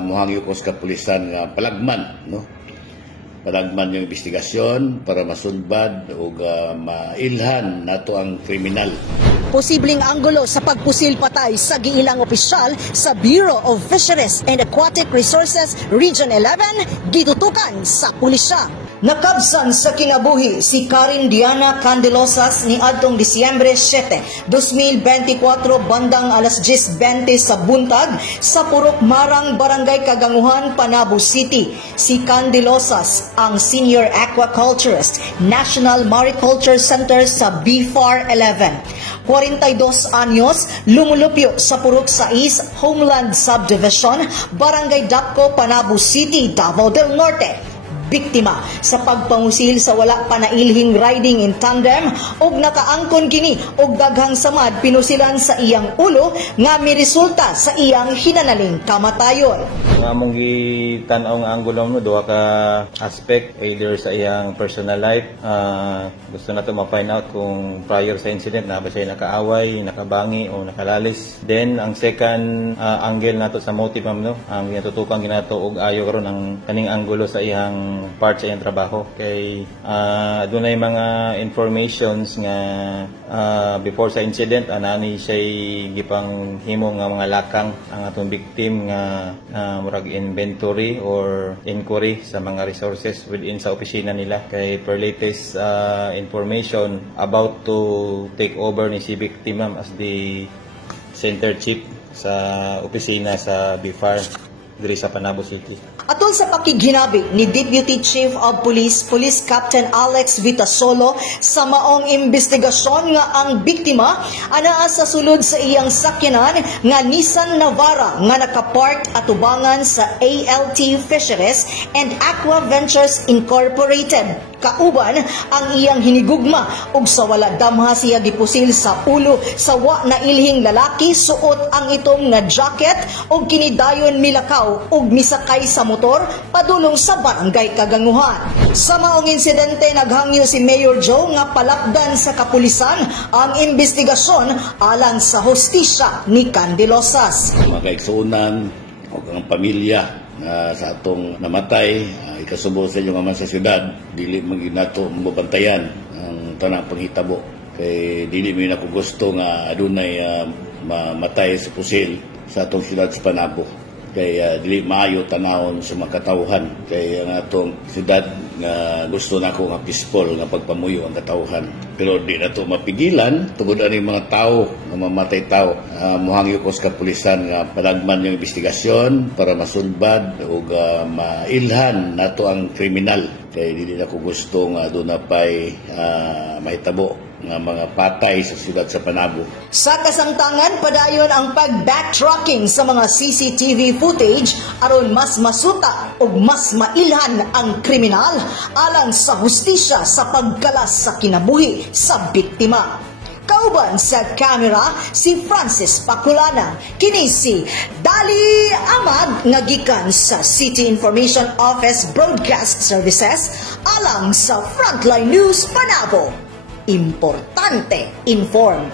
muhangyo ko sa kapulisan nga palagman, no? Palagman yung investigasyon para masulbad o mailhan nato ang kriminal. Posibleng anggulo sa pagpusil patay sa giilang opisyal sa Bureau of Fisheries and Aquatic Resources Region 11 gitutukan sa pulisya. Nakabsan sa kinabuhi si Karin Diana Candelosas ni adtong Disyembre 7, 2024 bandang alas 10:20 sa buntag sa Purok Marang, Barangay Kaganguhan, Panabo City. Si Candelosas ang Senior Aquaculturist, National Mariculture Center sa BFAR 11. 42 anyos, lumulupyo sa Purok 6, Homeland Subdivision, Barangay Dapco, Panabo City, Davao del Norte. Biktima sa pagpangusil sa wala pa nailhing riding in tandem og nakaangkon kini og daghang samad pinusilan sa iyang ulo nga miresulta sa iyang hinanaling kamatayon. Nga mong gitan-aw nga angulo mo duha ka aspect, either sa iyang personal life, gusto na to ma-find out kung prior sa incident na ba siya nakaaway, nakabangi o nakalalis. Then ang second angle nato sa motive no, ang ginatutukan ginato og ayo karon ang kaning angulo sa iyang part sa iyang trabaho kay dunay mga informations nga before sa incident anani siya gipang himo nga mga lakang ang atong victim nga murag inventory or inquiry sa mga resources within sa opisina nila kay per latest information about to take over ni si victim as the center chief sa opisina sa BFAR diri sa Panabo City. Atol sa pakighinabi ni Deputy Chief of Police, Police Captain Alex Vitasolo sa maong investigasyon nga ang biktima anaa sa sulod sa iyang sakyanan nga Nissan Navara nga nakapark atubangan sa ALT Fisheries and Aqua Ventures Incorporated. Kauban ang iyang hinigugma ug sa wala damha siya gipusil sa ulo sa wa na ilhing lalaki suot ang itom nga jacket ug kinidayon milakaw ug misakay sa motor padulong sa Barangay Kaganguhan. Sa maong insidente naghangyo si Mayor Joe nga palapdan sa kapulisan ang investigasyon alang sa hustisya ni Candelosas. Makaigsuunan o ang pamilya sa atong namatay, ikasubo sa inyo naman sa syudad, dili maginato mabantayan ang tanang panghitabo. Kay dili mi na ko gusto nga adunay mamatay sa pusil sa atong syudad sa Panabo. Kay dili maayo tanawon sa makatawhan. Kay ang atong syudad nga gusto na ko nga peaceful nga pagpamuyo ang katawhan. Pero di na to mapigilan tungod ani mga tao nga mamatay tao. Muhangyo ko sa kapulisan nga palagman yung investigasyon para masulbad o mailhan nato ang kriminal. Kay dili na ko gusto nga doon na pa'y mahitabo nga mga patay sa syudad sa Panabo. Sa kasangtangan, padayon ang pag-backtracking sa mga CCTV footage aron mas masuta o mas mailhan ang kriminal alang sa hustisya sa pagkalas sa kinabuhi sa biktima. Kauban sa kamera si Francis Paculana, kini si Dali Amad nga gikan sa City Information Office Broadcast Services alang sa Frontline News Panabo. Importante informed.